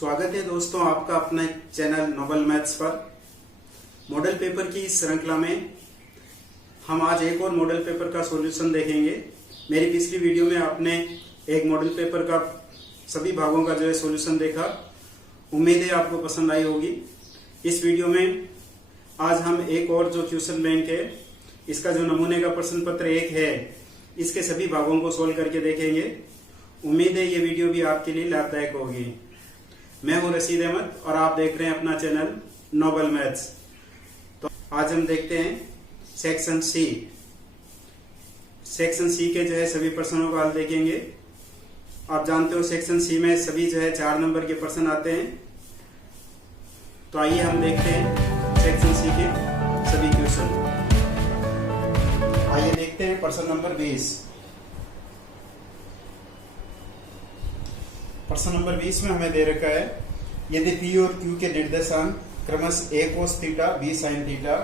स्वागत है दोस्तों आपका अपने चैनल नोबल मैथ्स पर। मॉडल पेपर की इस श्रृंखला में हम आज एक और मॉडल पेपर का सॉल्यूशन देखेंगे। मेरी पिछली वीडियो में आपने एक मॉडल पेपर का सभी भागों का जो है सॉल्यूशन देखा। उम्मीद है आपको पसंद आई होगी। इस वीडियो में आज हम एक और जो क्वेश्चन बैंक है, इसका जो नमूने का प्रश्न पत्र एक है, इसके सभी भागों को सोल्व करके देखेंगे। उम्मीद है ये वीडियो भी आपके लिए लाभदायक होगी। मैं हूं रशीद अहमद और आप देख रहे हैं अपना चैनल नोबल मैथ्स। तो आज हम देखते हैं सेक्शन सी। सेक्शन सी के जो है सभी प्रश्नों का हल देखेंगे। आप जानते हो सेक्शन सी में सभी जो है 4 नंबर के प्रश्न आते हैं। तो आइए हम देखते हैं सेक्शन सी के सभी क्वेश्चन। आइए देखते हैं प्रश्न नंबर 20। प्रश्न नंबर 20 में हमें दे रखा है, यदि P और Q के निर्देशांक क्रमशः A cos theta B sin theta,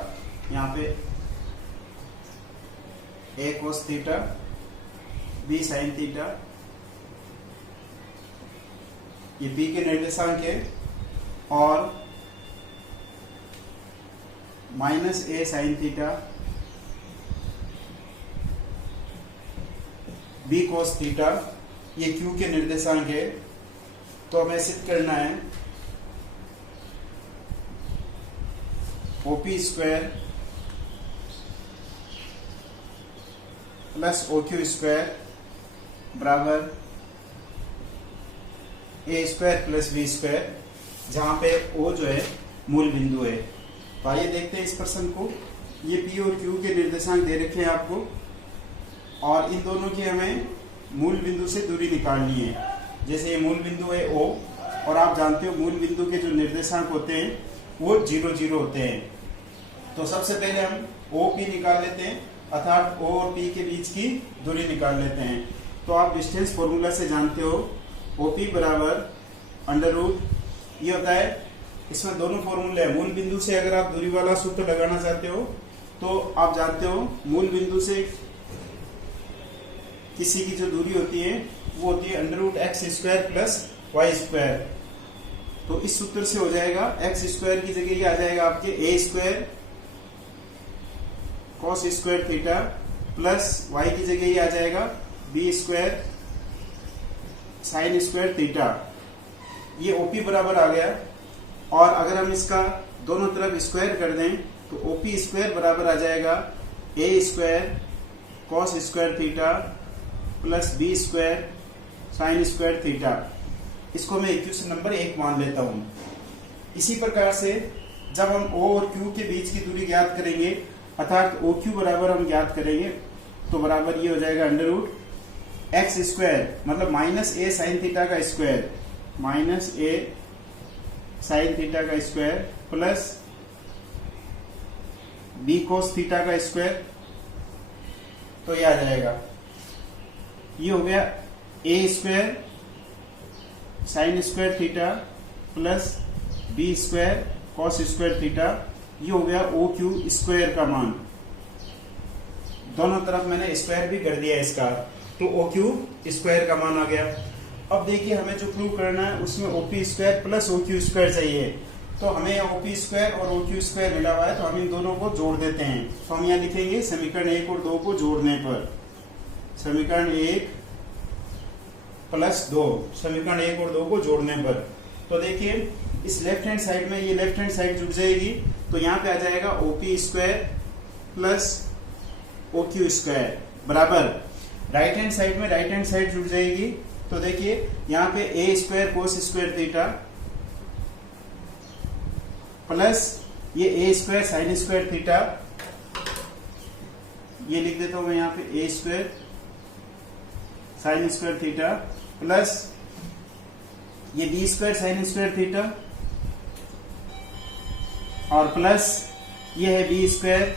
यहाँ पे A cos theta B sin theta, ये P के निर्देशांक है, और minus A sin theta B cos theta, ये Q के निर्देशांक है। तो हमें सिद्ध करना है OP square plus OQ square बराबर A square plus B square, जहां पे O जो है मूल बिंदु है। तो आइए देखते हैं इस प्रश्न को। ये P और Q के निर्देशांक दे रखे हैं आपको, और इन दोनों की हमें मूल बिंदु से दूरी निकालनी है। जैसे ये मूल बिंदु है O, और आप जानते हो मूल बिंदु के जो निर्देशांक होते हैं वो 0, 0 होते हैं। तो सबसे पहले हम OP निकाल लेते हैं, अर्थात O और P के बीच की दूरी निकाल लेते हैं। तो आप डिस्टेंस फॉर्मूला से जानते हो OP बराबर अंडर रूट, ये होता है, इसमें दोनों फॉर्मूले हैं। मूल बिंदु से अगर आप दूरी वाला सूत्र लगाना चाहते हो तो आप जानते हो मूल बिंदु से किसी की जो दूरी होती है वो होती है under root x square plus Y square. तो इस सूत्र से हो जाएगा एक्स स्क्वायर की जगह ये आ जाएगा आपके a square cos square theta plus y की जगह ये आ जाएगा b square sine square theta. ये ओपी बराबर आ गया, और अगर हम इसका दोनों तरफ स्क्वायर कर दें तो ओपी स्क्वायर बराबर आ जाएगा a square cos square theta plus b square sine square theta. इसको मैं इक्वेशन नंबर 1 मान लेता हूं। इसी प्रकार से जब हम O और Q के बीच की दूरी ज्ञात करेंगे, अर्थात OQ बराबर हम ज्ञात करेंगे, तो बराबर ये हो जाएगा अंडर रूट एक्स स्क्वायर, मतलब माइनस ए साइन थीटा का square, minus a sine theta का square plus b cos theta का स्क्वायर। तो ये आ जाएगा, ये हो गया a square sine square theta plus b square cos square theta. ये हो गया ओ क्यू स्क्वायर का मान। दोनों तरफ मैंने स्क्वायर भी कर दिया इसका, तो ओ क्यू स्क्वायर का मान आ गया। अब देखिए हमें जो प्रूव करना है उसमें OP square plus O Q square चाहिए। तो हमें ओपी स्क्वायर और ओ क्यू स्क्वायर मिला हुआ है, तो हम इन दोनों को जोड़ देते हैं। तो हम यहाँ लिखेंगे समीकरण 1 और 2 को जोड़ने पर, समीकरण 1 प्लस 2, समीकरण 1 और 2 को जोड़ने पर, तो देखिए इस लेफ्ट हैंड साइड में ये लेफ्ट हैंड साइड जुड़ जाएगी। तो यहाँ पे आ जाएगा OP square plus O Q square बराबर राइट हैंड साइड में राइट हैंड साइड जुड़ जाएगी। तो देखिए यहाँ पे a square cos square theta plus ये a square sine square theta, ये लिख देता हूं मैं यहाँ पे a square sine square theta plus ये b square sine square theta, और प्लस ये है b square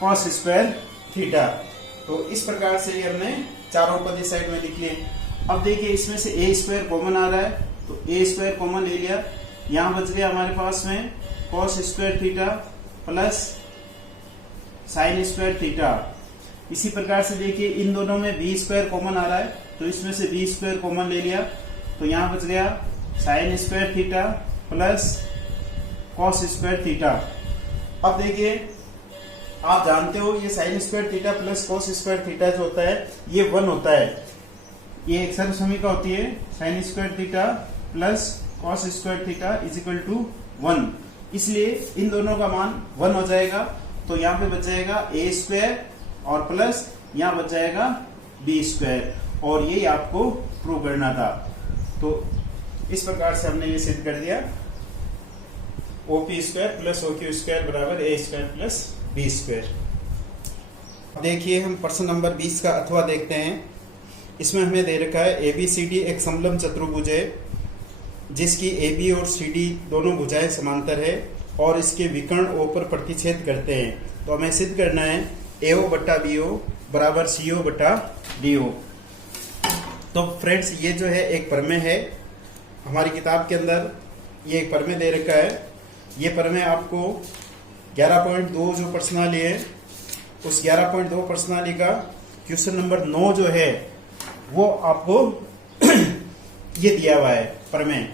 cos square theta. तो इस प्रकार से ये हमने चारों पद इस साइड में लिख लिए। अब देखिए इसमें से ए स्क्वायर कॉमन आ रहा है, तो ए स्क्वायर कॉमन ले लिया, यहां बच गया हमारे पास में cos square theta plus sign square theta. इसी प्रकार से देखिए इन दोनों में बी स्क्वायर कॉमन आ रहा है, तो इसमें से बी स्क्वायर कॉमन ले लिया, तो यहां बच गया sign square theta plus cos square theta. अब देखिए आप जानते हो ये sign square theta plus cos square theta जो होता है ये 1 होता है। ये एक सर्वसमीका होती है sine square theta plus cos square theta is equal to 1, इसलिए इन दोनों का मान 1 हो जाएगा। तो यहाँ पे बच जाएगा ए स्क्वायर और प्लस यहाँ बच जाएगा बी स्क्वायर, और ये आपको प्रूव करना था। तो इस प्रकार से हमने ये सिद्ध कर दिया OP square plus OQ square बराबर ए स्क्वायर प्लस बी स्क्वायर। देखिए हम प्रश्न नंबर 20 का अथवा देखते हैं। इसमें हमें दे रखा है एबीसीडी एक समलंब चतुर्भुज है जिसकी AB और CD दोनों भुजाएं समांतर है और इसके विकर्ण O पर प्रतिच्छेद करते हैं। तो हमें सिद्ध करना है AO बट्टा BO बराबर CO बट्टा DO। तो फ्रेंड्स ये जो है एक प्रमेय है हमारी किताब के अंदर, ये एक प्रमेय दे रखा है। ये प्रमेय आपको 11.2 जो प्रश्नावली है उस 11.2 प्रश्नावली का क्वेश्चन नंबर 9 जो है वो आपको ये दिया हुआ है प्रमेय।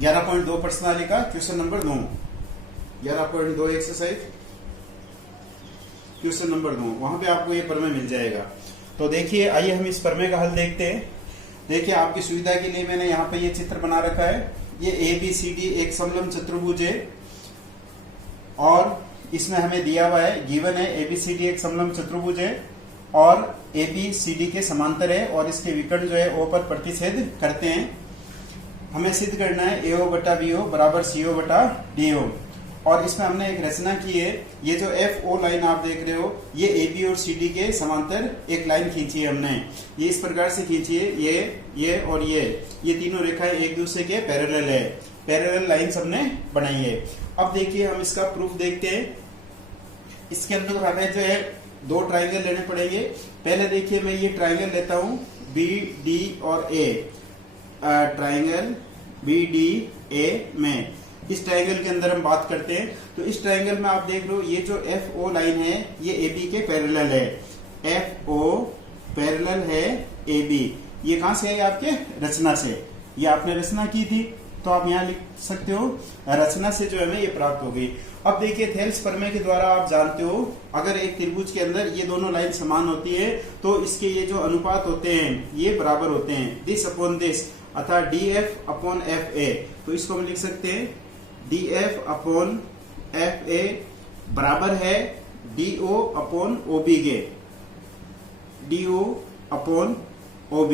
11.2 प्रश्नावली का question number 9, 11.2 exercise question number 9, वहां पे आपको ये प्रमेय मिल जाएगा। तो देखिए आइए हम इस प्रमेय का हल देखते हैं। देखिए आपकी सुविधा के लिए मैंने यहाँ पे ये चित्र बना रखा है। ये ABCD एक समलंब चतुर्भुज है और इसमें हमें दिया हुआ है, गिवन है ABCD एक समलंब चतुर्भुज है और ABCD के समांतर है और इसके विकर्ण जो है O पर प्रतिच्छेद करते हैं। हमें सिद्ध करना है AO बटा BO बराबर CO बटा DO, और इसमें हमने एक रचना की है। ये जो FO लाइन आप देख रहे हो ये AB और CD के समांतर एक लाइन खींची है हमने। ये इस प्रकार से खींची है, ये और ये तीनों रेखाएं एक दूसरे के पैरेलल है, पैरेलल लाइंस हमने बनाई है। अब देखिए हम इसका प्रूफ देखते हैं। इसके अंदर हमें जो है 2 ट्राइंगल लेने पड़ेंगे। पहले देखिए मैं ये ट्राइंगल लेता हूं BD और A, ट्राइंगल BDA में इस ट्राइंगल के अंदर हम बात करते हैं। तो इस ट्राइंगल में आप देख रहे हो ये जो FO लाइन है ये AB के पैरेलल है, FO पैरेलल है AB। ये कहां से है आपके रचना से, ये आपने रचना की थी तो आप यहाँ लिख सकते हो रचना से जो हमें ये प्राप्त हो गई। अब देखिए थेल्स प्रमेय के द्वारा आप जानते हो अगर एक त्रिभुज के अंदर ये दोनों लाइन समान होती है तो इसके ये जो अनुपात होते हैं ये बराबर होते हैं, दिस अपॉन दिस, अर्थात DF अपॉन FA। तो इसको हम लिख सकते हैं DF अपॉन FA बराबर है DO अपॉन OB के, DO अपॉन OB।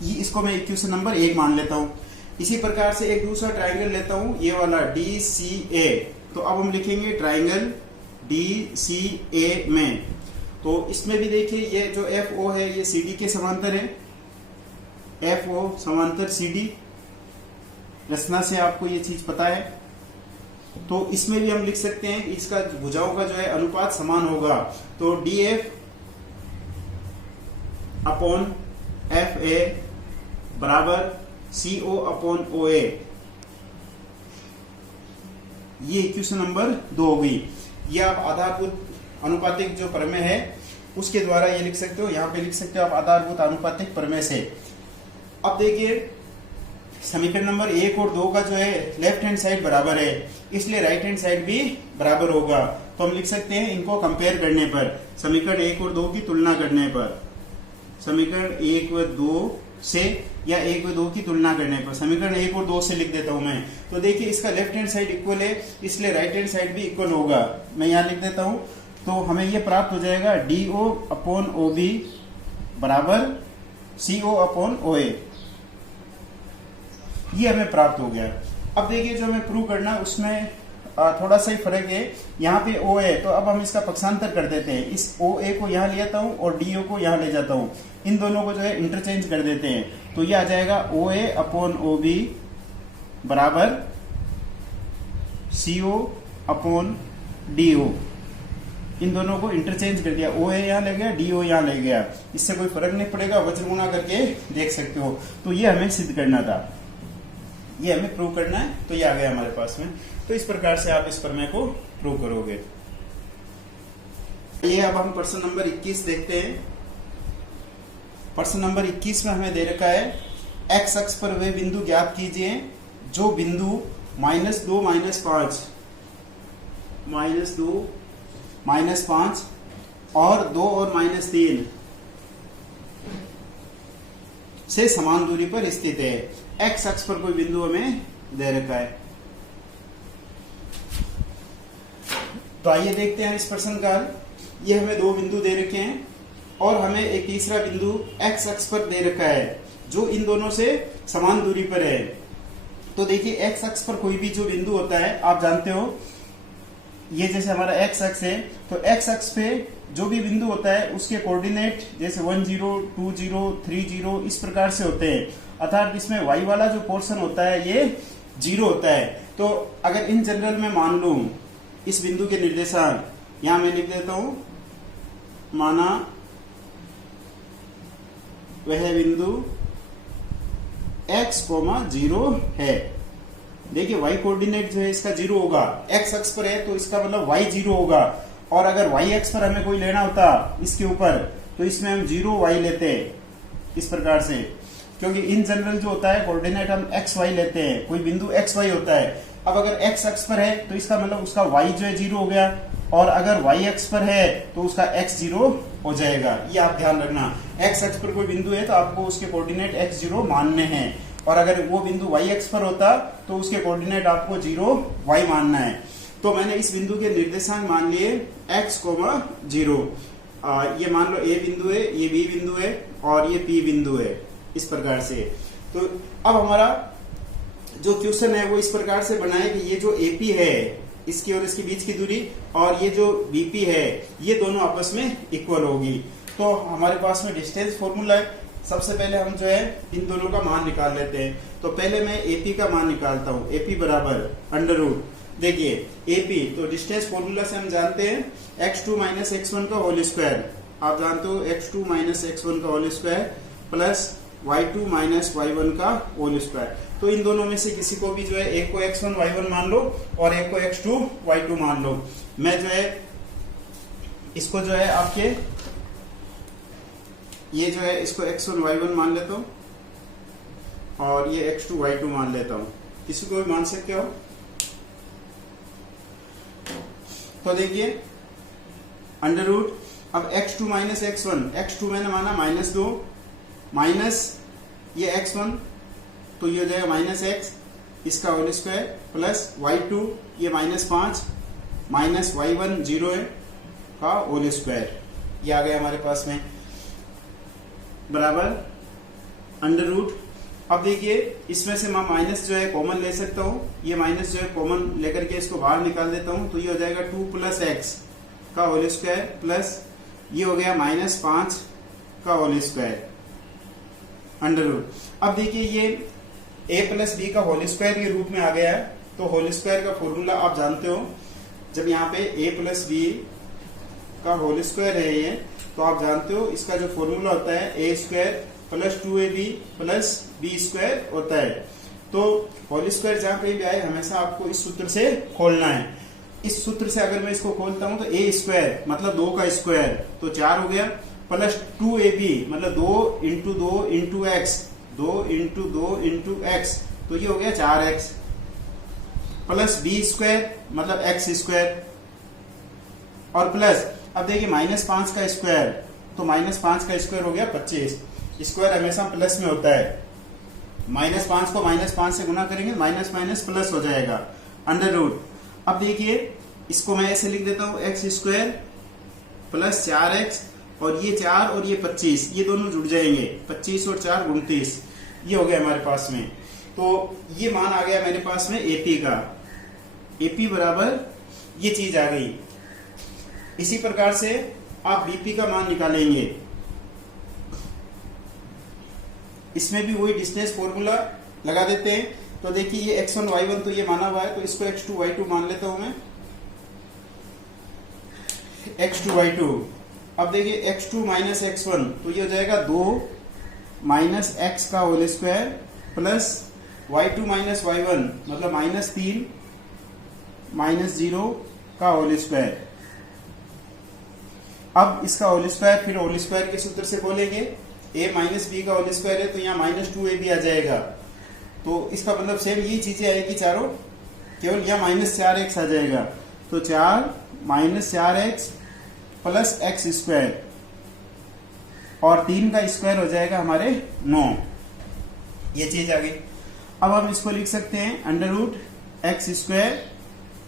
ये इसको मैं इक्वेशन नंबर 1 मान लेता हूं। इसी प्रकार से एक दूसरा ट्राइंगल लेता हूं, ये वाला DCA। तो अब हम लिखेंगे ट्राइंगल DCA में। तो इसमें भी देखिए ये जो FO है ये CD के समांतर है, FO समांतर CD, रचना से आपको ये चीज पता है। तो इसमें भी हम लिख सकते हैं इसका भुजाओं का जो है अनुपात समान होगा। तो DF अपॉन FA बराबर CO अपॉन OA। ये इक्वेशन नंबर 2 हो गई। ये आप आधारभूत अनुपातिक जो प्रमेय है उसके द्वारा ये लिख सकते हो, यहाँ पे लिख सकते हो आप आधारभूत अनुपातिक प्रमेय से। अब देखिए समीकरण नंबर 1 और 2 का जो है लेफ्ट हैंड साइड बराबर है, इसलिए राइट हैंड साइड भी बराबर होगा। तो हम लिख सकते हैं इनको कंपेयर करने पर, समीकरण 1 और 2 की तुलना करने पर, समीकरण 1 व 2 से या 1 व 2 की तुलना करने पर, समीकरण 1 और 2 से लिख देता हूं मैं। तो देखिए इसका लेफ्ट हैंड साइड इक्वल है इसलिए राइट हैंड साइड भी इक्वल होगा। मैं यहां लिख देता हूं। तो हमें यह प्राप्त हो जाएगा DO अपॉन OB बराबर CO अपॉन OA। ये हमें प्राप्त हो गया। अब देखिए जो हमें प्रूव करना उसमें थोड़ा सा ही फर्क है। यहाँ पे O है तो अब हम इसका पक्षांतर कर देते हैं, इस OA को यहाँ ले जाता हूँ और DO को यहाँ ले जाता हूँ, इन दोनों को जो है इंटरचेंज कर देते हैं। तो ये आ जाएगा OA अपॉन OB बराबर CO अपॉन DO। इन दोनों को इंटरचेंज कर दिया, OA यहाँ ले गया, DO यहाँ ले गया, इससे कोई फर्क नहीं पड़ेगा, वज्र गुणा करके देख सकते हो। तो ये हमें सिद्ध करना था, ये हमें प्रूव करना है। तो ये आ गया हमारे पास में। तो इस प्रकार से आप इस प्रमेय को प्रूव करोगे। ये अब हम प्रश्न नंबर 21 देखते हैं। प्रश्न नंबर 21 में हमें दे रखा है एक्स अक्ष पर वे बिंदु ज्ञात कीजिए जो बिंदु -2 -5 और 2 और -3 से समान दूरी पर स्थित है। एक्स अक्ष पर कोई बिंदु हमें दे रखा है। तो आइए देखते हैं इस प्रश्न का। ये हमें दो बिंदु दे रखे हैं और हमें एक तीसरा बिंदु एक्स अक्ष पर दे रखा है जो इन दोनों से समान दूरी पर है। तो देखिए एक्स अक्ष पर कोई भी जो बिंदु होता है, आप जानते हो ये जैसे हमारा एक्स अक्ष है, तो एक्स अक्ष पे जो भी बिंदु होता है उसके कोऑर्डिनेट जैसे 10, 20, 30 इस प्रकार से होते हैं। अर्थात इसमें y वाला जो पोर्शन होता है ये 0 होता है। तो अगर इन जनरल में मान लूं इस बिंदु के निर्देशांक, यहां मैं लिख देता हूं, माना वह बिंदु x, 0 है। देखिए y कोऑर्डिनेट जो है इसका 0 होगा, x अक्ष पर है तो इसका मतलब y 0 होगा। और अगर y अक्ष पर हमें कोई लेना होता इसके ऊपर तो इसमें हम 0 y लेते इस प्रकार से, क्योंकि इन जनरल जो होता है कोऑर्डिनेट हम x y लेते हैं, कोई बिंदु x y होता है। अब अगर x अक्ष पर है तो इसका मतलब उसका y जो है 0 हो गया, और अगर y अक्ष पर है तो उसका x 0 हो जाएगा। ये आप ध्यान रखना, x अक्ष पर कोई बिंदु है तो आपको उसके कोऑर्डिनेट x 0 मानने हैं, और अगर वो बिंदु y अक्ष पर होता तो उसके कोऑर्डिनेट आपको 0 y मानना है। तो मैंने इस बिंदु के निर्देशांक मान लिए x, 0। ये मान लो a बिंदु है, ये b बिंदु है और ये p बिंदु है, इस प्रकार से। तो अब हमारा जो क्वेश्चन है वो इस प्रकार से बना है कि ये जो AP है इसकी और इसके बीच की दूरी, और ये जो BP है ये दोनों आपस में इक्वल होगी। तो हमारे पास में डिस्टेंस फॉर्मूला है। सबसे पहले हम जो है इन दोनों का मान निकाल लेते हैं। तो पहले मैं AP का मान निकालता हूं। AP बराबर √ देखिए AP तो डिस्टेंस फॉर्मूला से हम जानते हैं x2 - x1 का होल स्क्वायर। आप जानते हो x2 - x1 का whole square plus y2 - y1 का होल स्क्वायर। तो इन दोनों में से किसी को भी जो है एक को x1 y1 मान लो और एक को x2 y2 मान लो। मैं जो है इसको जो है आपके ये जो है इसको x1 y1 मान लेता हूं और ये x2 y2 मान लेता हूं। किसी को भी मान सकते हो। तो देखिए √ अब x2 - x1, x2 मैंने माना -2 माइनस ये x1 तो ये हो जाएगा -x इसका होल स्क्वायर प्लस y2 ये -5 माइनस y1 0 है का होल स्क्वायर। ये आ गया हमारे पास में बराबर √ अब देखिए इसमें से मैं माइनस जो है कॉमन ले सकता हूँ। ये माइनस जो है कॉमन लेकर के इसको बाहर निकाल देता हूँ, तो ये हो जाएगा 2 + x का होल स्क्वायर प्लस ये हो गया -5 का होल स्क्वायर √ अब देखिए ये a + b का होल स्क्वायर के रूप में आ गया है। तो होल स्क्वायर का फॉर्मूला आप जानते हो, जब यहाँ पे a + b का होल स्क्वायर है ये, तो आप जानते हो इसका जो फॉर्मूला होता है a² + 2ab + b² होता है। तो होल स्क्वायर जहां पे भी आए हमेशा आपको इस सूत्र से खोलना है। इस सूत्र से अगर मैं इसको खोलता हूं तो a² मतलब 2 का स्क्वायर तो 4 हो गया, प्लस 2ab मतलब 2 × 2 × x, 2 × 2 × x तो ये हो गया 4x, प्लस b² मतलब x², और प्लस अब देखिए -5 का स्क्वायर तो -5 का स्क्वायर हो गया 25। स्क्वायर हमेशा प्लस में होता है, -5 को -5 से गुना करेंगे माइनस माइनस प्लस हो जाएगा √ अब देखिए इसको मैं ऐसे लिख देता हूं x² प्लस 4x और ये 4 और ये 25 ये दोनों जुड़ जाएंगे, 25 और 4 29 ये हो गया हमारे पास में। तो ये मान आ गया मेरे पास में AP का। AP बराबर ये चीज आ गई। इसी प्रकार से आप BP का मान निकालेंगे। इसमें भी वही डिस्टेंस फॉर्मूला लगा देते हैं। तो देखिए ये x1 y1 तो ये माना हुआ है, तो इसको x2 y2 मान लेता हूं मैं, x2 y2। अब देखिए x2 - x1 तो ये हो जाएगा 2 - x का whole square plus y2 - y1 मतलब -3 -0 का होल स्क्वायर। अब इसका होल स्क्वायर फिर होल स्क्वायर के सूत्र से खोलेंगे a माइनस बी का होल स्क्वायर है तो यहाँ -2a भी आ जाएगा। तो इसका मतलब सेम यही चीजें आएगी चारों, केवल यहाँ -4x आ जाएगा। तो 4 - 4x प्लस एक्स स्क्वायर और 3 का स्क्वायर हो जाएगा हमारे 9। ये चीज आ गई। अब हम इसको लिख सकते हैं √x²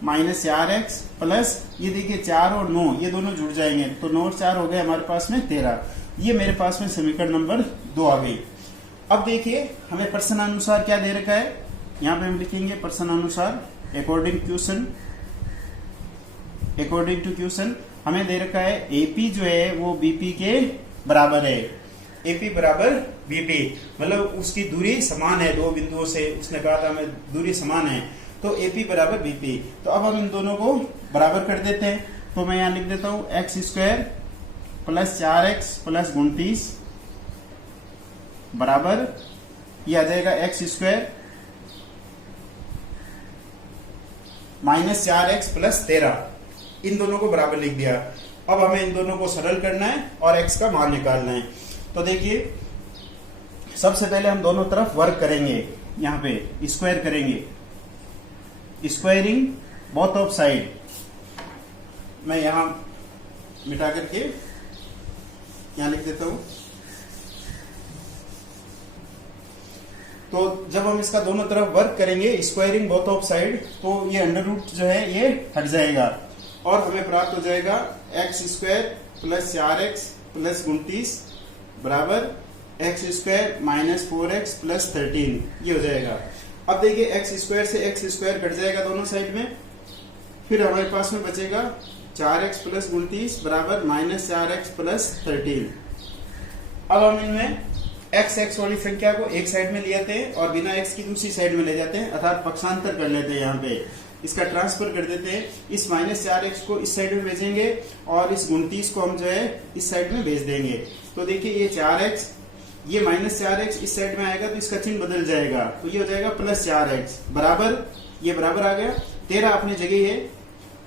-4x प्लस ये देखिए 4 और 9 ये दोनों जुड़ जाएंगे तो 9 और 4 हो गए हमारे पास में 13। ये मेरे पास में समीकरण नंबर 2 आ गई। अब देखिए हमें प्रश्नानुसार क्या दे रखा है, यहाँ पे हम लिखेंगे प्रश्नानुसार अकॉर्डिंग टू क्वेश्चन हमें दे रखा है AP जो है वो BP के बराबर है। AP बराबर BP मतलब उसकी दूरी समान है, दो बिंदुओं से उसने कहा था हमें दूरी समान है, तो AP बराबर BP। तो अब हम इन दोनों को बराबर कर देते हैं। तो मैं यहाँ लिख देता हूँ x² प्लस 4x प्लस 29 बराबर ये आ जाएगा x² माइनस 4x प्लस 13। इन दोनों को बराबर लिख दिया। अब हमें इन दोनों को सरल करना है और x का मान निकालना है। तो देखिए सबसे पहले हम दोनों तरफ वर्क करेंगे, यहाँ पे स्क्वायर करेंगे, स्क्वायरिंग बोथ ऑफ साइड। मैं यहां मिटा करके यहां लिख देता हूं। तो जब हम इसका दोनों तरफ वर्क करेंगे स्क्वायरिंग बोथ ऑफ साइड तो ये अंडर रूट जो है ये हट जाएगा और हमें प्राप्त हो जाएगा x² प्लस 4x प्लस 29 बराबर x² माइनस 4x प्लस 13 ये हो जाएगा। अब देखिए x² से x² घट जाएगा दोनों साइड में, फिर हमारे पास में बचेगा 4x प्लस 29 बराबर माइनस 4x प्लस 13। अब हम इनमें x वाली संख्या को एक साइड में ले आते हैं और बिना x की दूसरी साइड में ले जाते हैं, अर्थात पक्षांतर कर लेते हैं। यहाँ पे इसका ट्रांसफर कर देते हैं। इस माइनस 4x को इस साइड में भेजेंगे और इस 29 को हम जो है इस साइड में भेज देंगे। तो देखिए ये 4x ये माइनस 4x इस साइड में आएगा तो इसका चिन्ह बदल जाएगा, तो ये हो जाएगा प्लस 4x बराबर ये बराबर आ गया 13 अपनी जगह है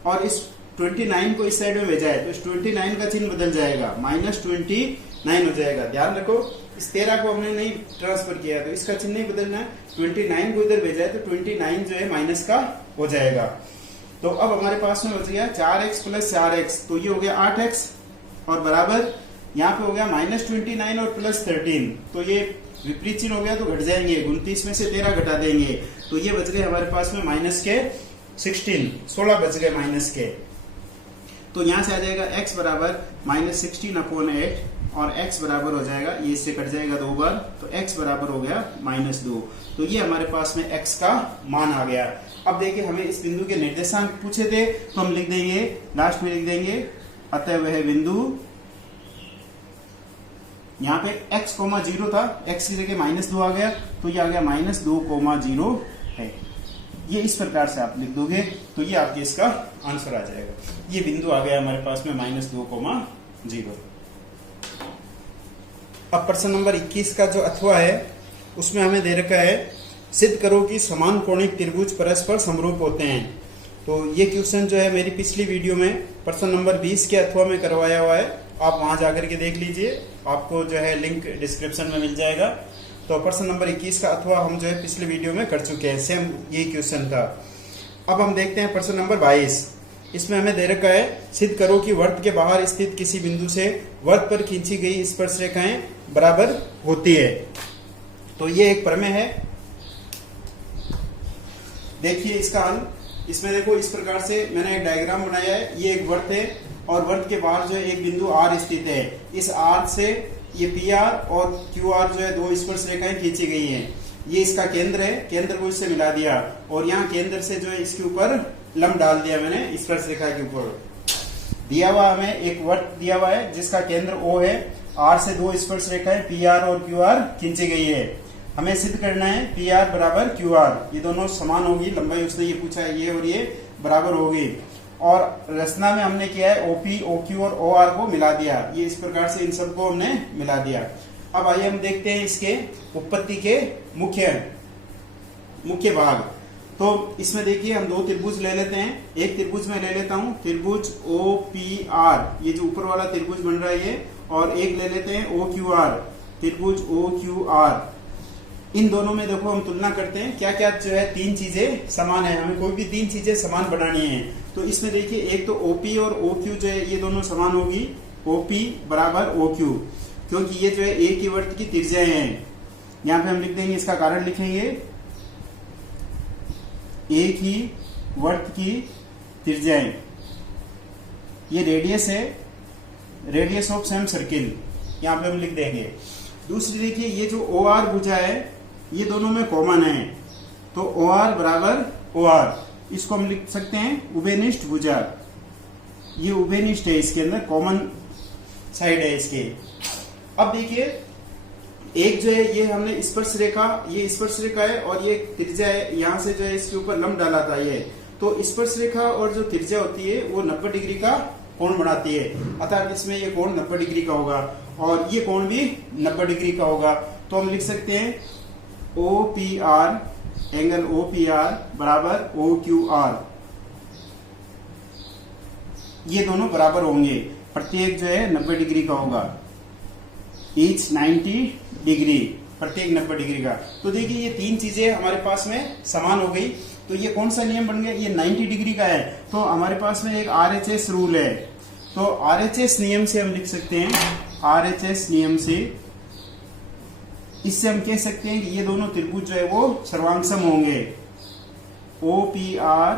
और इस 29 को इस साइड में भेजा है तो इस 29 का चिन्ह बदल जाएगा -29 हो जाएगा। ध्यान रखो इस 13 को हमने नहीं ट्रांसफर किया तो इसका चिन्ह नहीं बदलना है, 29 को इधर भेजा है तो 29 जो है माइनस का हो जाएगा। तो अब हमारे पास में बच गया 4x प्लस 4x तो ये हो गया 8x और बराबर यहाँ पे हो गया -29 और प्लस 13 तो ये विपरीत चिन्ह हो गया तो घट जाएंगे, 29 में से 13 घटा देंगे तो ये बच गए हमारे पास में माइनस के 16 बच गए माइनस के। तो यहां से आ जाएगा x बराबर -16/8 और x बराबर हो जाएगा ये इससे कट जाएगा 2 बार तो x बराबर हो गया -2। तो ये हमारे पास में x का मान आ गया। अब देखिए हमें इस बिंदु के निर्देशांक पूछे थे तो हम लिख देंगे लास्ट में लिख देंगे अतः वह बिंदु यहाँ पे x, 0 था, x की जगह -2 आ गया तो ये आ गया -2, है। ये इस प्रकार से आप लिख दोगे तो ये आपके इसका आंसर आ जाएगा। ये बिंदु आ गया हमारे पास में -2, 0। अब प्रश्न नंबर 21 का जो अथवा है उसमें हमें दे रखा है सिद्ध करो कि समान कोणिक त्रिभुज परस्पर समरूप होते हैं। तो ये क्वेश्चन जो है मेरी पिछली वीडियो में प्रश्न नंबर 20 के अथवा में करवाया हुआ है, आप वहां जाकर के देख लीजिए, आपको जो है लिंक डिस्क्रिप्शन में मिल जाएगा। तो प्रश्न नंबर 21 का अथवा हम जो है पिछले वीडियो में कर चुके हैं, सेम यही क्वेश्चन था। अब हम देखते हैं प्रश्न नंबर 22। इसमें हमें दे रखा है सिद्ध करो कि वृत्त के बाहर स्थित किसी बिंदु से वृत्त पर खींची गई स्पर्श रेखाएं बराबर होती है। तो ये एक प्रमेय है। देखिए इसका हल, इसमें देखो इस प्रकार से मैंने एक डायग्राम बनाया है। ये एक वृत्त है और वृत्त के बाहर जो है एक बिंदु R स्थित है। इस R से ये PR और QR जो है दो स्पर्श रेखाएं खींची गई हैं। ये इसका केंद्र है, केंद्र को इससे मिला दिया और यहाँ केंद्र से जो है इसके ऊपर लंब डाल दिया मैंने स्पर्श रेखा के ऊपर। दिया हुआ हमें एक वृत्त दिया हुआ है जिसका केंद्र O है, R से दो स्पर्श रेखाएं PR और QR खींची गई है। हमें सिद्ध करना है PR बराबर QR, ये दोनों समान होगी, लंबाई उसने ये पूछा है, ये और ये बराबर होगी। और रचना में हमने किया है OP, OQ और OR को मिला दिया, ये इस प्रकार से इन सबको हमने मिला दिया। अब आइए हम देखते हैं इसके उत्पत्ति के मुख्य भाग। तो इसमें देखिए हम दो त्रिभुज ले लेते हैं। एक त्रिभुज में ले लेता हूं त्रिभुज OPR, ये जो ऊपर वाला त्रिभुज बन रहा है ये, और एक ले लेते हैं OQR। त्रिभुज ओ क्यू आर, इन दोनों में देखो हम तुलना करते हैं क्या क्या जो है तीन चीजें समान है, हमें कोई भी तीन चीजें समान बनानी है। तो इसमें देखिए एक तो OP और OQ जो है ये दोनों समान होगी, OP बराबर OQ, क्योंकि ये जो है एक ही वृत्त की त्रिज्याएं हैं। यहाँ पे हम लिख देंगे, इसका कारण लिखेंगे, एक ही वृत्त की त्रिज्याएं, ये रेडियस है, रेडियस ऑफ सेम सर्किल, यहाँ पे हम लिख देंगे। दूसरी देखिए ये जो OR भुजा है ये दोनों में कॉमन है, तो OR बराबर OR, इसको हम लिख सकते हैं उभयनिष्ठ भुजा, ये उभयनिष्ठ है, इसके अंदर कॉमन साइड है इसके। अब देखिए एक जो है ये हमने स्पर्श रेखा, ये स्पर्श रेखा है और ये त्रिज्या है, यहां से जो है इसके ऊपर लंब डाला था ये, तो स्पर्श रेखा और जो त्रिज्या होती है वो 90 डिग्री का कोण बनाती है, अर्थात इसमें ये कोण 90 डिग्री का होगा और ये कोण भी 90 डिग्री का होगा। तो हम लिख सकते हैं OPR, एंगल OPR बराबर OQR, ये दोनों बराबर होंगे, प्रत्येक जो है 90 डिग्री का होगा, ईच 90 डिग्री, प्रत्येक 90 डिग्री का। तो देखिए ये तीन चीजें हमारे पास में समान हो गई। तो ये कौन सा नियम बन गया, ये 90 डिग्री का है, तो हमारे पास में एक RHS रूल है, तो RHS नियम से हम लिख सकते हैं, RHS नियम से, इससे हम कह सकते हैं कि ये दोनों त्रिभुज जो है वो सर्वांगसम होंगे, OPR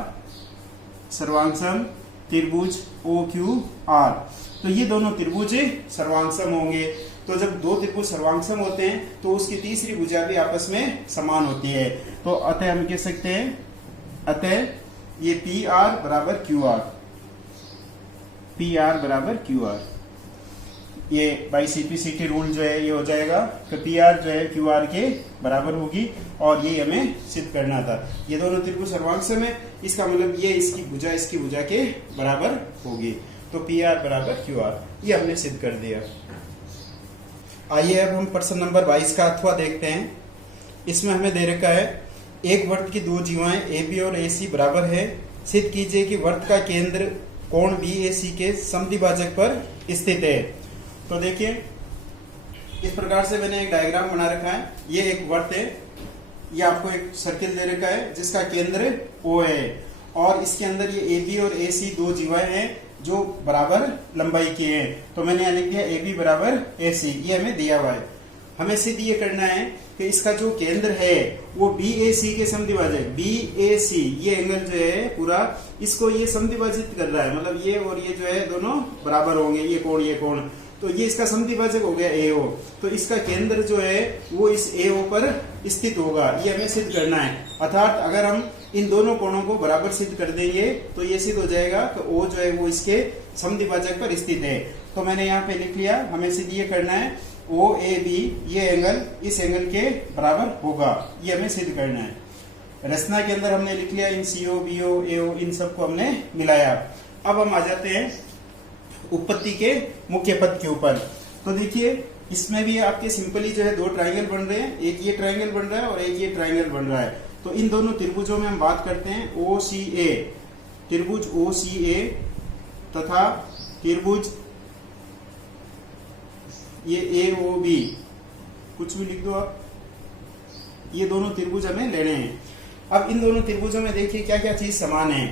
सर्वांगसम, त्रिभुज OQR, तो ये दोनों त्रिभुज सर्वांगसम होंगे। तो जब दो त्रिभुज सर्वांगसम होते हैं तो उसकी तीसरी भुजा भी आपस में समान होती है, तो अतः हम कह सकते हैं, अतः ये PR बराबर QR, PR बराबर QR, ये बाई CP/CT रूल जो है ये हो जाएगा कि PR जो है QR के बराबर होगी, और ये हमें सिद्ध करना था। ये दोनों त्रिभुज सर्वांगसम है, इसका मतलब ये इसकी भुजा के बराबर होगी, तो PR बराबर QR, ये हमने सिद्ध कर दिया। आइए अब हम प्रश्न नंबर 22 का अथवा देखते हैं। इसमें हमें दे रखा है एक वृत्त की दो जीवाएं AB और AC बराबर है, सिद्ध कीजिए कि वृत्त का केंद्र कोण BAC के समद्विभाजक पर स्थित है। तो देखिए इस प्रकार से मैंने एक डायग्राम बना रखा है, ये एक वृत्त है, ये आपको एक सर्किल दे रखा है जिसका केंद्र O है, और इसके अंदर ये AB और AC दो जीवाएं हैं जो बराबर लंबाई की हैं। तो मैंने यहाँ लिख दिया AB बराबर AC, ये हमें दिया हुआ है। हमें सिद्ध ये करना है कि इसका जो केंद्र है वो BAC के समद्विभाजक, BAC ये एंगल जो है पूरा इसको ये समद्विभाजित कर रहा है, मतलब ये और ये जो है दोनों बराबर होंगे, ये कोण, तो ये इसका समद्विभाजक हो गया AO, तो इसका केंद्र जो है वो इस AO पर स्थित होगा, ये हमें सिद्ध करना है। अर्थात अगर हम इन दोनों कोणों को बराबर सिद्ध कर देंगे तो ये सिद्ध हो जाएगा कि O जो है वो इसके समद्विभाजक पर स्थित है। तो मैंने यहाँ पे लिख लिया, हमें सिद्ध ये करना है OAB ये एंगल इस एंगल के बराबर होगा, ये हमें सिद्ध करना है। रचना के अंदर हमने लिख लिया इन CO, BO, AO इन सबको हमने मिलाया। अब हम आ जाते हैं उत्पत्ति के मुख्य पद के ऊपर। तो देखिए इसमें भी आपके सिंपली जो है दो ट्रायंगल बन रहे हैं, एक ये ट्रायंगल बन रहा है और एक ये ट्रायंगल बन रहा है। तो इन दोनों त्रिभुजों में हम बात करते हैं OCA, त्रिभुज OCA तथा त्रिभुज ये AOB, कुछ भी लिख दो आप, ये दोनों त्रिभुज हमें लेने हैं। अब इन दोनों त्रिभुजों में देखिए क्या क्या चीज समान है।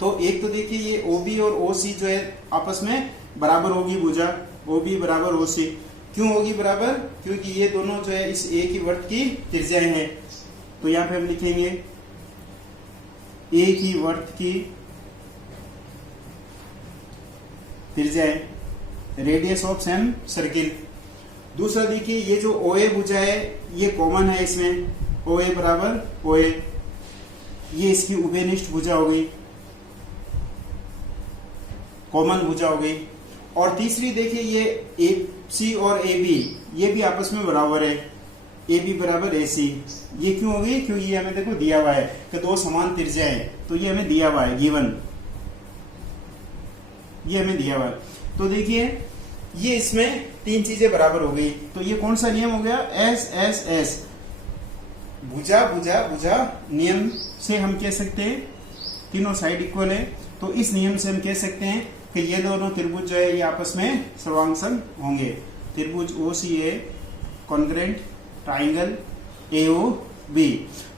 तो एक तो देखिए ये OB और OC जो है आपस में बराबर होगी भुजा, OB बराबर OC। क्यों होगी बराबर? क्योंकि ये दोनों जो है इस एक ही वृत्त की त्रिज्याएं हैं। तो यहाँ पे हम लिखेंगे एक ही वृत्त की त्रिज्याएं, रेडियस ऑफ सेम सर्किल। दूसरा देखिए ये जो OA भुजा है ये कॉमन है, इसमें OA बराबर OA, ये इसकी उभयनिष्ठ भुजा हो गई, कॉमन भुजा हो गई। और तीसरी देखिए ये AC और AB ये भी आपस में बराबर है, AB बराबर AC। ये क्यों होगी? क्योंकि ये हमें देखो दिया हुआ है कि दो समान त्रिज्याएं हैं, तो ये हमें दिया हुआ है, गिवन, ये हमें दिया हुआ है। तो देखिए ये इसमें तीन चीजें बराबर हो गई। तो ये कौन सा नियम हो गया? SSS, भुजा भुजा भुजा नियम से हम कह सकते हैं तीनों साइड इक्वल है। तो इस नियम से हम कह सकते हैं कि ये दोनों त्रिभुज जो है ये आपस में सर्वांगसम होंगे। त्रिभुज OCA कॉन्ग्रेंट ट्राइंगल AOB।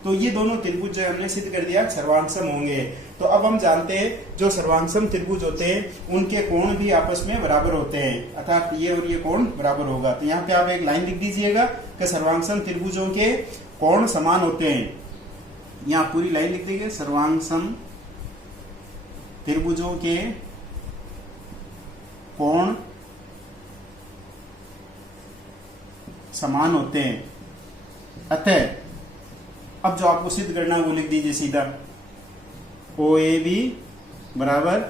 तो ये दोनों त्रिभुज जो हमने सिद्ध कर दिया सर्वांगसम होंगे। तो अब हम जानते हैं जो सर्वांगसम त्रिभुज होते हैं उनके कोण भी आपस में बराबर होते हैं, अर्थात ये और ये कोण बराबर होगा। तो यहाँ पे आप एक लाइन लिख दीजिएगा कि सर्वांगसम त्रिभुजों के कोण समान होते हैं। यहाँ पूरी लाइन लिख दीजिए, सर्वांगसम त्रिभुजों के कोण समान होते हैं। अतः अब जो आपको सिद्ध करना है वो लिख दीजिए सीधा, OAB बराबर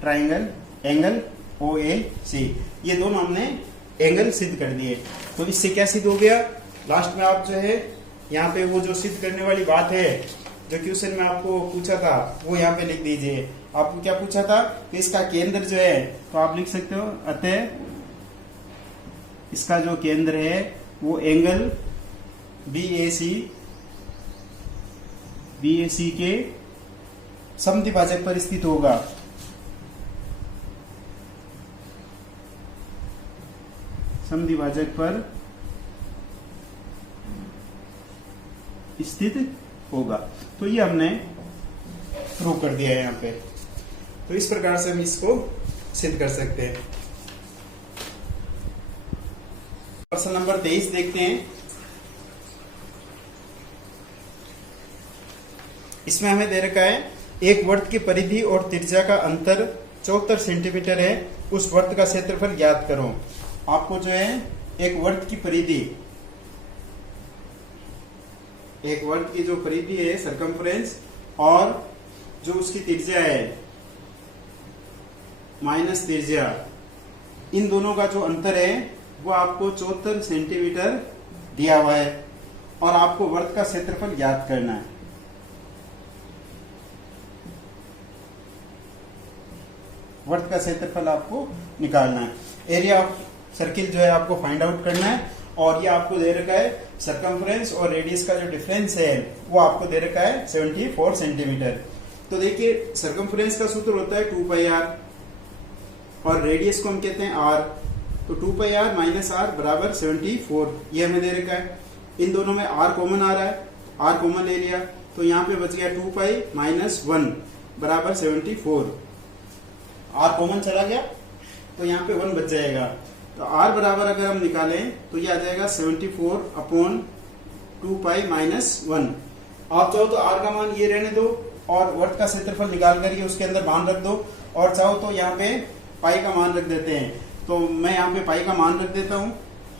ट्राइंगल एंगल OAC। ये दोनों हमने एंगल सिद्ध कर दिए। तो इससे क्या सिद्ध हो गया, लास्ट में आप जो है यहाँ पे वो जो सिद्ध करने वाली बात है जो क्वेश्चन में आपको पूछा था वो यहाँ पे लिख दीजिए। आपको क्या पूछा था कि इसका केंद्र जो है, तो आप लिख सकते हो अतः इसका जो केंद्र है वो एंगल BAC के समद्विभाजक पर स्थित होगा। समद्विभाजक पर स्थित होगा। तो ये हमने प्रूव कर दिया है यहाँ पे। तो इस प्रकार से हम इसको सिद्ध कर सकते हैं। प्रश्न नंबर 23 देखते हैं। इसमें हमें दे रखा है एक वर्त की परिधि और त्रिज्या का अंतर 74 सेंटीमीटर है, उस वर्त का क्षेत्रफल ज्ञात करो। आपको जो है एक वर्त की परिधि, एक वर्त की जो परिधि है सर्कमफ्रेंस और जो उसकी त्रिज्या है माइनस त्रिज्या, इन दोनों का जो अंतर है वो आपको 74 सेंटीमीटर दिया हुआ है और आपको वर्त का क्षेत्रफल ज्ञात करना है। वर्त का क्षेत्रफल आपको निकालना है। एरिया ऑफ सर्किल जो है आपको फाइंड आउट करना है और ये आपको दे रखा है सर्कमफ्रेंस और रेडियस का जो डिफरेंस है वो आपको दे रखा है 74 सेंटीमीटर। तो देखिए सर्कमफ्रेंस का सूत्र होता है 2πr और रेडियस को हम कहते हैं r। तो 2πr माइनस r बराबर 74, ये हमें दे रखा है। इन दोनों में r कॉमन आ रहा है, r कॉमन ले लिया तो यहाँ पे बच गया 2π माइनस 1 बराबर 74। r कॉमन चला गया तो यहाँ पे 1 बच जाएगा। तो r बराबर अगर हम निकालें तो ये आ जाएगा 74 अपॉन 2π माइनस 1। आप चाहो तो r का मान ये रहने दो और वर्त का क्षेत्रफल निकाल कर उसके अंदर मान रख दो, और चाहो तो यहाँ पे पाई का मान रख देते हैं। तो मैं यहाँ पे पाई का मान रख देता हूँ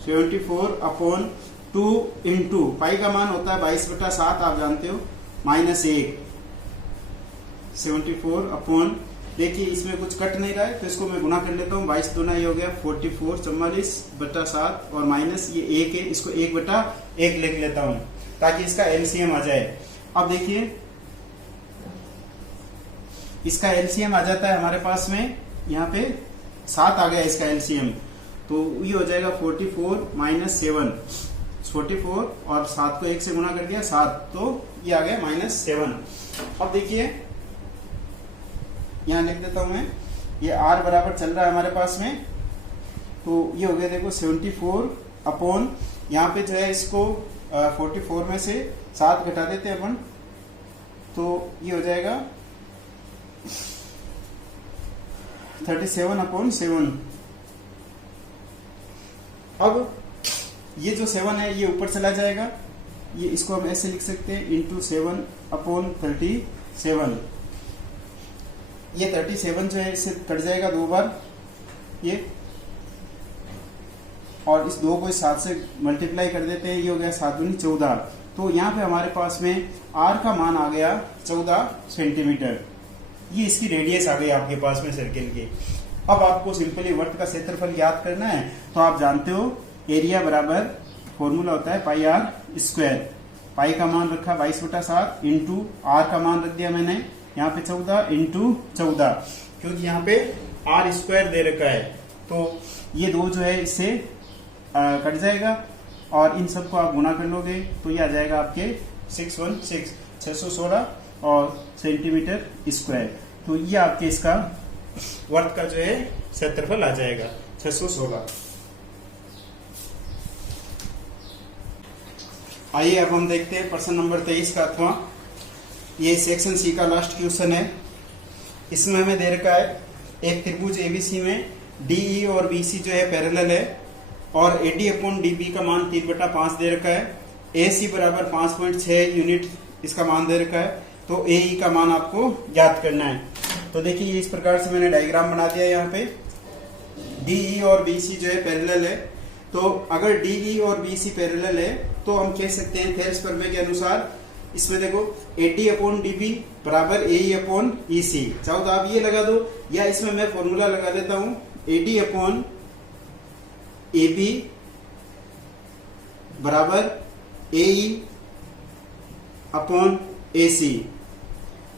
74 अपॉन 2 इंटू पाई का मान होता है 22/7, आप जानते हो, माइनस 1। 74 अपॉन, देखिए इसमें कुछ कट नहीं रहा है तो इसको मैं गुना कर लेता हूँ। 22 दूना ये हो गया 44 44/7 और माइनस ये 1 है, इसको 1/1 लिख लेता हूँ ताकि इसका एलसीएम आ जाए। अब देखिए इसका एलसीएम आ जाता है हमारे पास में, यहाँ पे 7 आ गया इसका एलसीएम। तो ये हो जाएगा 44 माइनस 7, 44 और 7 को 1 से गुना कर दिया 7, तो ये आ गया -7। अब देखिए यहाँ लिख देता हूं मैं, ये r बराबर चल रहा है हमारे पास में, तो ये हो गया देखो 74 अपॉन, यहाँ पे जो है इसको 44 में से 7 घटा देते हैं अपन, तो ये हो जाएगा 37 अपॉन 7। अब ये जो 7 है ये ऊपर चला जाएगा, ये इसको हम ऐसे लिख सकते हैं इंटू 7 अपॉन 37। ये 37 जो है इससे कट जाएगा 2 बार ये, और इस 2 को इस 7 से मल्टीप्लाई कर देते हैं, ये हो गया 7 दूनी 14। तो यहाँ पे हमारे पास में r का मान आ गया 14 सेंटीमीटर। ये इसकी रेडियस आ गई आपके पास में सर्किल की। अब आपको सिंपली वर्त का क्षेत्रफल ज्ञात करना है, तो आप जानते हो एरिया बराबर फॉर्मूला होता है पाई आर स्क्वायर। पाई का मान रखा 22/7 इंटू आर का मान रख दिया मैंने यहाँ पे 14 इंटू 14, क्योंकि यहाँ पे आर स्क्वायर दे रखा है। तो ये 2 जो है इससे कट जाएगा और इन सबको आप गुना कर लोगे तो ये आ जाएगा आपके 616 और सेंटीमीटर स्क्वायर। तो ये आपके इसका वर्त का जो है क्षेत्रफल आ जाएगा 616। आइए अब हम देखते हैं प्रश्न नंबर 23 का, अथवा ये सेक्शन सी का लास्ट क्वेश्चन है। इसमें हमें दे रखा है एक त्रिभुज एबीसी में डीई और बीसी जो है पैरेलल है और एडी अपॉन डीबी का मान 3/5 दे रखा है। एसी बराबर 5.6 यूनिट इसका मान दे रखा है। तो एई का मान आपको ज्ञात करना है। तो देखिए इस प्रकार से मैंने डायग्राम बना दिया। यहाँ पे डीई और बीसी जो है पैरेलल है। तो अगर डीई और बीसी पैरेलल है तो हम कह सकते हैं थेल्स प्रमेय के अनुसार, इसमें देखो एडी अपॉन डीबी बराबर एई अपॉन ईसी। चाहो तो आप ये लगा दो या इसमें मैं फॉर्मूला लगा देता हूं, एडी अपॉन एबी बराबर एई अपॉन एसी।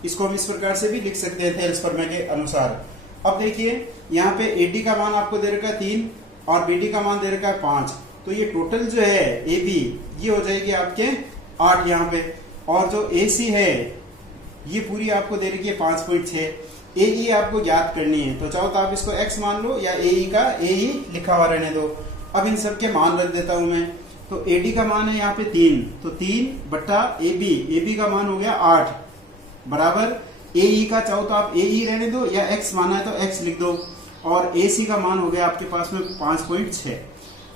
इसको हम इस प्रकार से भी लिख सकते हैं थेल्स प्रमेय के अनुसार। अब देखिए यहाँ पे एडी का मान आपको दे रखा है 3 और बीडी का मान दे रखा है 5। तो ये टोटल जो है एबी ये हो जाएगी आपके 8 यहाँ पे, और जो एसी है ये पूरी आपको दे रखी है 5.6। एई आपको ज्ञात करनी है। तो चाहो तो आप इसको x मान लो या एई का एई लिखा हुआ रहने दो। अब इन सब के मान रख देता हूं मैं। तो एडी का मान है यहाँ पे 3, तो 3/एबी, एबी का मान हो गया 8 बराबर एई का, चाहो तो आप एई रहने दो या x माना है तो x लिख दो, और एसी का मान हो गया आपके पास में 5.6।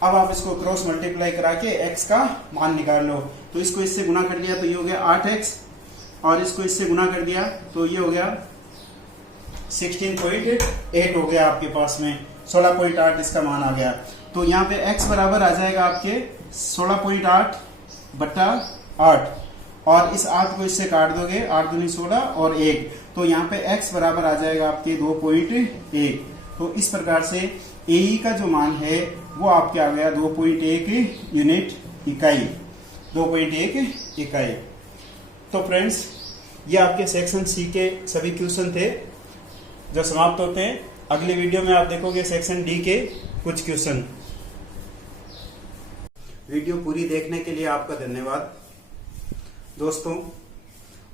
अब आप इसको क्रॉस मल्टीप्लाई करा के x का मान निकाल लो। तो इसको इससे गुना कर दिया तो ये हो गया 8x, और इसको इससे गुना कर दिया तो ये हो गया 16.8 हो गया आपके पास में, 16.8 इसका मान आ गया। तो यहाँ पे x बराबर आ जाएगा आपके 16.8/8, और इस 8 को इससे काट दोगे, 8 दूनी 16 और 1, तो यहाँ पे x बराबर आ जाएगा आपके 2.1। तो इस प्रकार से एई का जो मान है वो आपके आ गया 2.1 यूनिट इकाई, 2.1 इकाई। तो फ्रेंड्स ये आपके सेक्शन सी के सभी क्वेश्चन थे जो समाप्त होते हैं। अगली वीडियो में आप देखोगे सेक्शन डी के कुछ क्वेश्चन। वीडियो पूरी देखने के लिए आपका धन्यवाद दोस्तों।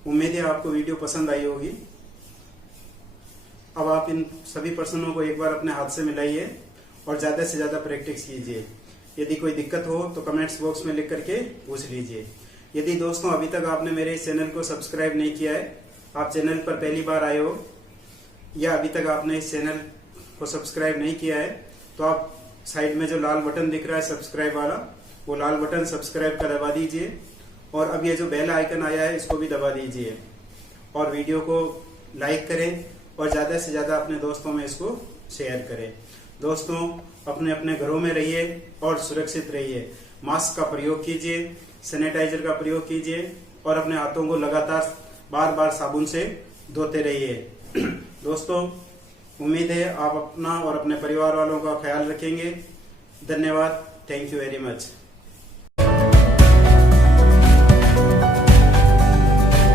उम्मीद है आपको वीडियो पसंद आई होगी। अब आप इन सभी प्रश्नों को एक बार अपने हाथ से मिलाइए और ज्यादा से ज्यादा प्रैक्टिस कीजिए। यदि कोई दिक्कत हो तो कमेंट्स बॉक्स में लिख करके पूछ लीजिए। यदि दोस्तों अभी तक आपने मेरे इस चैनल को सब्सक्राइब नहीं किया है, आप चैनल पर पहली बार आए हो या अभी तक आपने इस चैनल को सब्सक्राइब नहीं किया है, तो आप साइड में जो लाल बटन दिख रहा है सब्सक्राइब वाला, वो लाल बटन सब्सक्राइब का दबा दीजिए, और अब ये जो बेल आइकन आया है इसको भी दबा दीजिए, और वीडियो को लाइक करें और ज्यादा से ज्यादा अपने दोस्तों में इसको शेयर करें। दोस्तों अपने अपने घरों में रहिए और सुरक्षित रहिए। मास्क का प्रयोग कीजिए, सैनिटाइजर का प्रयोग कीजिए, और अपने हाथों को लगातार बार बार साबुन से धोते रहिए। दोस्तों उम्मीद है आप अपना और अपने परिवार वालों का ख्याल रखेंगे। धन्यवाद। Thank you very much.